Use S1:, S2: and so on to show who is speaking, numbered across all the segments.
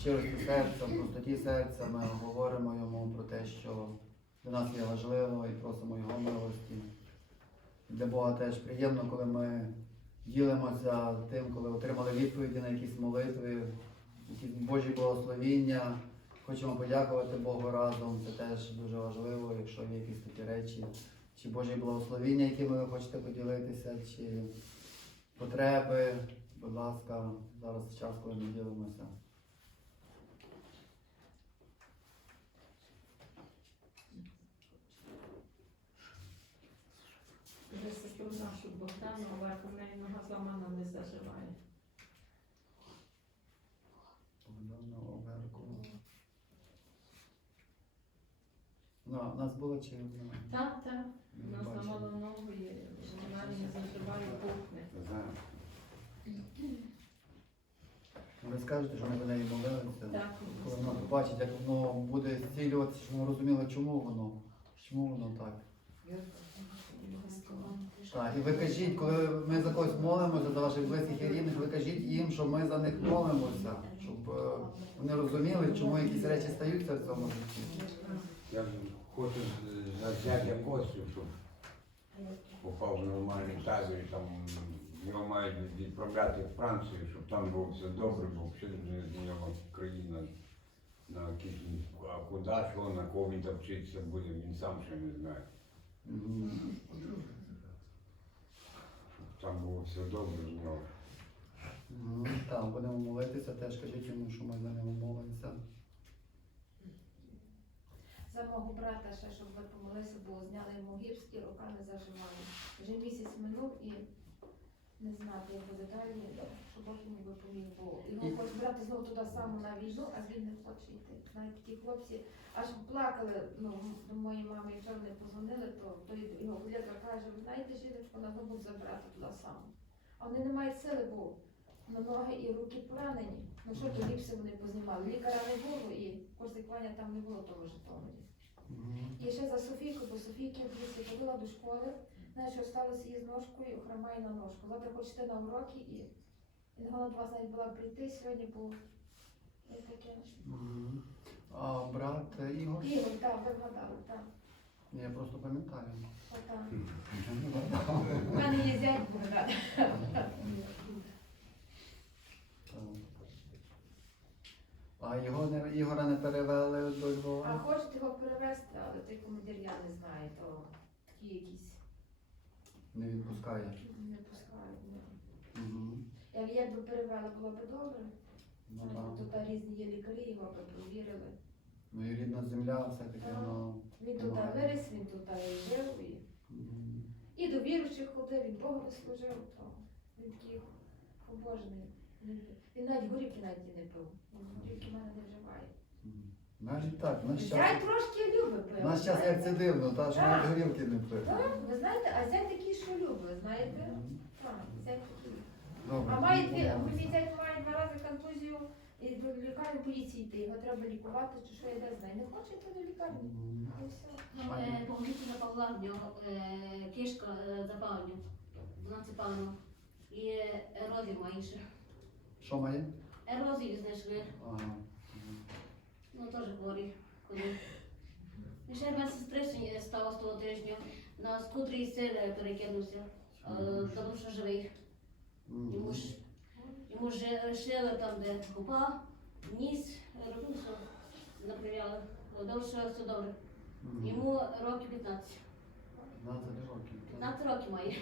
S1: щирості серця, в простоті серця ми говоримо йому про те, що для нас є важливо і просимо його милості. Для Бога теж приємно, коли ми ділимося тим, коли отримали відповіді на якісь молитви, якісь Божі благословіння. Хочемо подякувати Богу разом. Це теж дуже важливо, якщо є якісь такі речі, чи Божі благословіння, якими ви хочете поділитися, чи потреби. Будь ласка, зараз час, коли ми ділимося.
S2: Вже сестру Богдану, але в неї нога зламана не заживає.
S1: Ну, у нас було чи немає?
S2: Так, так. У
S1: Не
S2: нас зламала ногу і вона не заживає, пухне.
S1: Ви скажете, що ми за неї молилися?
S2: Так.
S1: Коли вона побачить, як воно буде зцілюватися, щоб ми розуміли, чому воно. Чому воно так? Так, і ви кажіть, коли ми за когось молимося, за ваших близьких і рідних, ви кажіть їм, що ми за них молимося, щоб е, вони розуміли, чому якісь речі стаються в цьому житті.
S3: Я ж хочу за зятя Костю, щоб попав в нормальний табір, там його мають відправляти в Францію, щоб там було все добре, бо з нього країна на якійсь, а куди, що, на кого він там вчиться буде, він сам ще не знає. Там було все добре з
S1: Ну. Так, будемо молитися, теж кажіть йому, що ми за нього молимося.
S4: За мого брата ще, щоб ви помолилися, бо зняли йому гіпс і рука не. Вже місяць минув і не знати, як буде далі, щоб Бог йому допоміг, бо його хочуть брати знову туди само на війну, а він не хоче йти. Знаєте, ті хлопці аж плакали, ну, до моєї мами, вчора не позвонили, то, то його колега каже, ви знаєте, жіночку, нас будуть забрати туди само. А вони не мають сили, бо на ноги і руки поранені. Ну що то гіпси вони познімали? Лікаря не було і курс там не було того Житомирі.
S1: Мгм.
S4: І ще за Софійку, бо Софійки двісті ходила до школи, знаєш, що сталося її з ножкою, хромає на ножку. Завтра хочете на уроки і, і не до вас навіть була прийти сьогодні, бо я таке.
S1: Мгм. А брат Ігор?
S4: Ігор, так, ви вгадали, так.
S1: Я просто пам'ятаю.
S4: Отак. У мене є зять Богдан.
S1: Так. А його не, Ігора не перевели до
S4: А
S1: Львова?
S4: хочуть його перевезти, але той командир я не знаю, то такі якісь
S1: Не відпускає.
S4: не пускають. ні.
S1: Мгм.
S4: Якби перевели, було б добре.
S1: Ну,
S4: Тут різні є лікарі, його би провірили.
S1: Ну і рідна земля, все-таки
S4: Так.
S1: воно.
S4: Він тут
S1: Ага.
S4: виріс, він тут і жив, і,
S1: Мгм.
S4: і до віруючих ходив, він Богу служив, то він такий побожний. Він, він навіть горівки навіть і не пив. Він горівки в мене не вживає.
S1: Навіть так, в наш час.
S4: Трошки любить
S1: в
S4: пив.
S1: Наш час як це дивно, та, що навіть горілки не пив.
S4: Так, ви знаєте, а зять такий, що любить, знаєте? Так, зять такий.
S1: Добре.
S4: А має дві, а мій зять має два рази контузію, і до лікарні поліції йти, його треба лікувати, чи що я де знаю. Не хоче йти до лікарні.
S1: Мгм.
S4: І все.
S5: Ну, е, Помогите на Павла, в нього е, кишка е, запалення, 12 палено. І е, ерозію має ще.
S1: Що має?
S5: Ерозію знайшли,
S1: Ага.
S5: Ну теж хворий. Коли. Ще в мене сестричні стало з того тижня. На скутрі сир е, перекинувся. Е, Добре, що живий. Йому ж йому ж шили там, де губа, ніс, робили, що направляли. Добре, що все добре. Йому років 15.
S1: 15 років.
S5: 15 років має.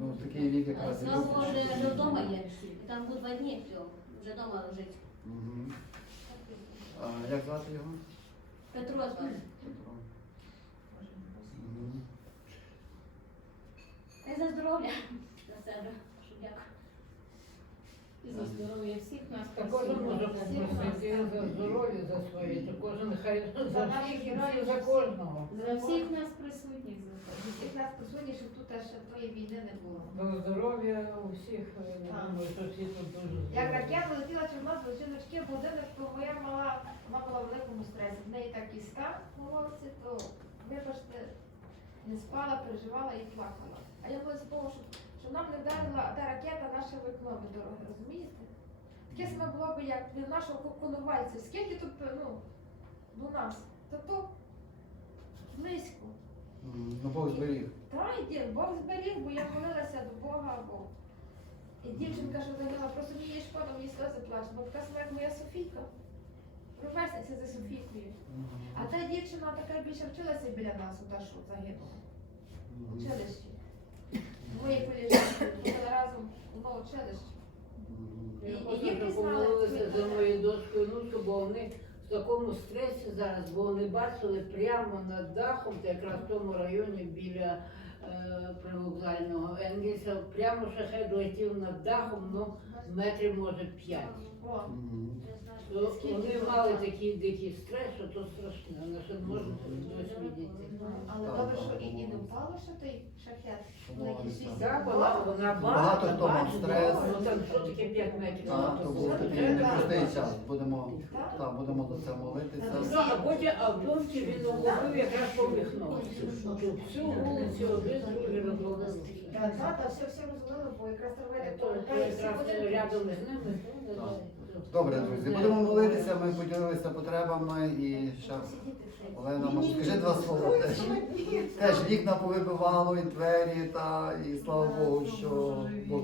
S1: Ну, такий вік якраз.
S5: Слава вже, вдома є. Там був два дні, все, вже вдома лежить.
S1: Мгм. А як звати його?
S5: Петро звати.
S1: Петро. Мгм.
S5: І за здоров'я на себе, щоб.
S2: І за здоров'я всіх нас
S6: Та кожен може попросити за здоров'я за своє, то кожен хай за всіх і всі за кожного.
S2: За всіх нас присутніх за
S4: всіх нас присутні, щоб тут ще тої війни не було.
S6: За здоров'я у всіх, я думаю, що всі тут дуже
S4: Як
S6: здорові.
S4: ракета летіла через нас до жіночки в будинок, то моя мала, вона була в великому стресі. В неї так і стан молодці, то вибачте, не спала, переживала і плакала. А я Богу, щоб, щоб нам не вдарила та ракета наше вікно від дороги, розумієте? Таке саме було б як для нашого конувальця. Скільки тут ну, до нас? То то близько.
S1: Ну, Бог зберіг.
S4: Та йди, Бог зберіг, бо я молилася до Бога, бо і дівчинка, що загинула, просто мені шкода, мені сльози плачуть, бо така сама як моя Софійка. Ровесниця за Софійкою. А та дівчина така більше вчилася біля нас, та що загинула. В училищі. Вчили разом в училищі. І- і їх пізнали,
S6: за мою дочку і бо вони в такому стресі зараз, бо вони бачили прямо над дахом, це якраз в тому районі біля е, привокзального Енгельса, прямо шахет летів над дахом, ну метрів може п'ять.
S4: О,
S6: Вони мали такий дикий стрес, що то страшне, вони ще не можуть досі відійти.
S4: Але
S1: Так,
S4: добре,
S1: так,
S4: що і, і не впало, що той шахет.
S1: Так.
S6: вона, вона
S1: Багато хто мав
S6: бачила,
S1: стрес.
S6: Ну там що таке 5 метрів?
S1: Так,
S6: Ну,
S1: то
S6: то
S1: був такий
S6: таке,
S1: непростий час. Будемо,
S4: Так.
S1: так, будемо за це молитися.
S6: Ну, а потім а в пункті він уловив якраз по вікно. Тут всю вулицю один другий розловив.
S4: Так, так, та все, все розлили, бо якраз травили,
S6: То
S4: то
S6: то рядом з ними.
S1: Добре, друзі, будемо молитися, ми поділилися потребами і ще Олена, може, скажи два слова теж. Теж вікна повибивало і двері, та і слава Богу, що Бог.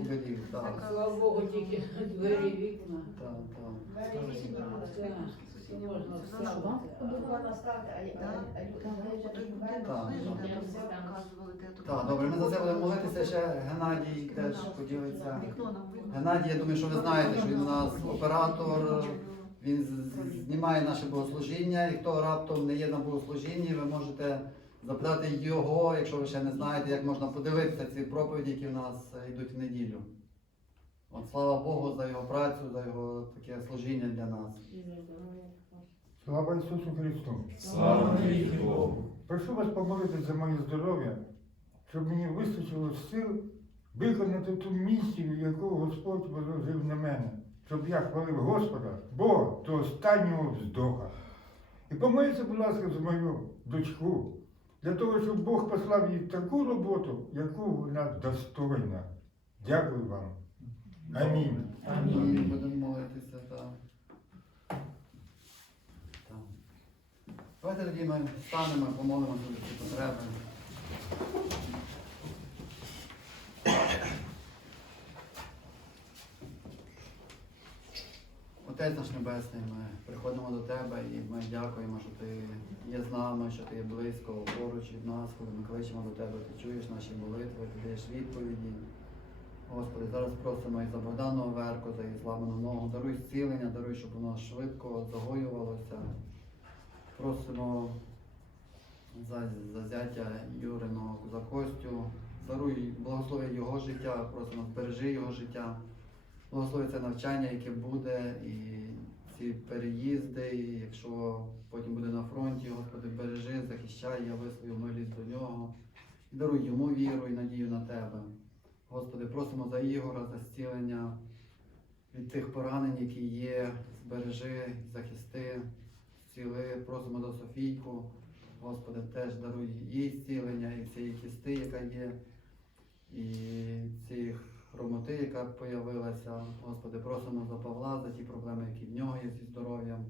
S1: Так,
S6: Слава Богу, тільки двері, вікна.
S1: так, так.
S6: Так,
S1: добре, ми за це будемо молитися. Ще. Геннадій теж поділиться. Геннадій, я думаю, що ви знаєте, що він у нас оператор, він знімає наше богослужіння, і хто раптом не є на богослужінні, ви можете запитати його, якщо ви ще не знаєте, як можна подивитися ці проповіді, які в нас е, йдуть в неділю. От слава Богу за його працю, за його таке служіння для нас.
S7: Слава Ісусу Христу!
S8: Слава Богу!
S7: Прошу вас помолитись за моє здоров'я, щоб мені вистачило сил виконати ту місію, яку Господь возложив на мене, щоб я хвалив Господа, Бога до останнього вздоха. І помоліться, будь ласка, за мою дочку, для того, щоб Бог послав їй таку роботу, яку вона достойна. Дякую вам. Амінь.
S1: Амінь. Будемо молитися, так. Так. Давайте тоді ми встанемо, помолимося за ці потреби. Отець наш Небесний, ми приходимо до Тебе і ми дякуємо, що Ти є з нами, що Ти є близько, поруч від нас, коли ми кличемо до Тебе, Ти чуєш наші молитви, Ти даєш відповіді. Господи, зараз просимо і за Богдану Оверко, за її зламану ногу. Даруй зцілення, даруй, щоб воно швидко загоювалося. Просимо за, за зятя Юриного за Костю. Даруй, благослови його життя, просимо, збережи його життя. Благослови це навчання, яке буде, і ці переїзди, і якщо потім буде на фронті, Господи, бережи, захищай, яви свою милість до нього. І даруй йому віру і надію на Тебе. Господи, просимо за Ігора, за зцілення від тих поранень, які є, збережи, захисти, зціли. Просимо за Софійку. Господи, теж даруй їй зцілення і цієї кісти, яка є, і цієї хромоти, яка появилася. Господи, просимо за Павла, за ті проблеми, які в нього є зі здоров'ям.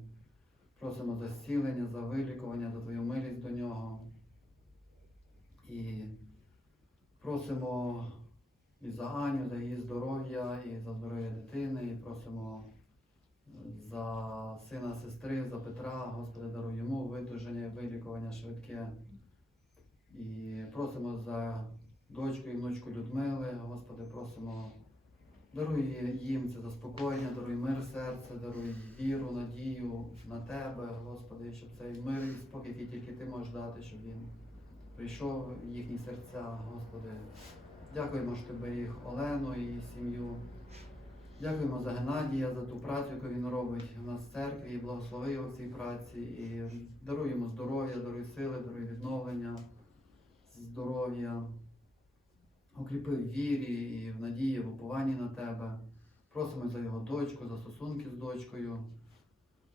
S1: Просимо за зцілення, за вилікування, за Твою милість до нього. І просимо і за Аню, за її здоров'я, і за здоров'я дитини, і просимо за сина сестри, за Петра, Господи, даруй йому видуження, вилікування швидке. І просимо за дочку і внучку Людмили, Господи, просимо, даруй їм це заспокоєння, даруй мир серця, даруй віру, надію на Тебе, Господи, щоб цей мир і спокій, який тільки Ти можеш дати, щоб він прийшов в їхні серця, Господи. Дякуємо, що ти беріг Олену і її сім'ю. Дякуємо за Геннадія, за ту працю, яку він робить у нас в церкві, і благослови його в цій праці. І даруй йому здоров'я, даруй сили, даруй відновлення, здоров'я. Укріпи в вірі і в надії, в упованні на тебе. Просимо за його дочку, за стосунки з дочкою.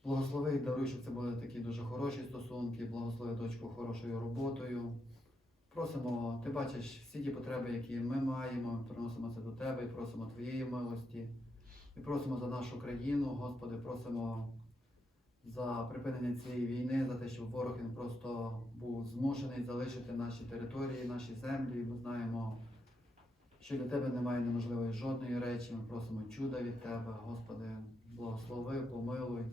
S1: Благослови і даруй, щоб це були такі дуже хороші стосунки, благослови дочку хорошою роботою. Просимо, ти бачиш всі ті потреби, які ми маємо, приносимо це до тебе і просимо твоєї милості. І просимо за нашу країну, Господи, просимо за припинення цієї війни, за те, щоб ворог він просто був змушений залишити наші території, наші землі. Ми знаємо, що для Тебе немає неможливої жодної речі. Ми просимо чуда від Тебе, Господи, благослови, помилуй,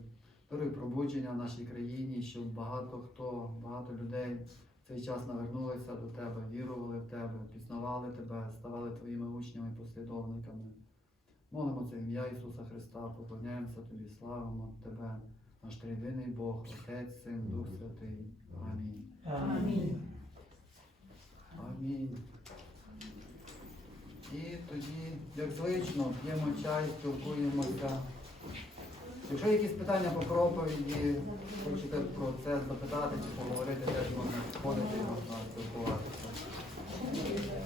S1: даруй пробудження в нашій країні, щоб багато хто, багато людей цей час навернулися до Тебе, вірували в Тебе, пізнавали Тебе, ставали Твоїми учнями і послідовниками. Молимо це ім'я Ісуса Христа, поклоняємося Тобі, славимо Тебе, наш триєдиний Бог, Отець, Син, Дух Святий. Амінь.
S2: Амінь.
S1: Амінь. І тоді, як звично, п'ємо чай, спілкуємося. Якщо якісь питання по проповіді, хочете про це запитати чи поговорити, теж можна входити і можна спілкуватися.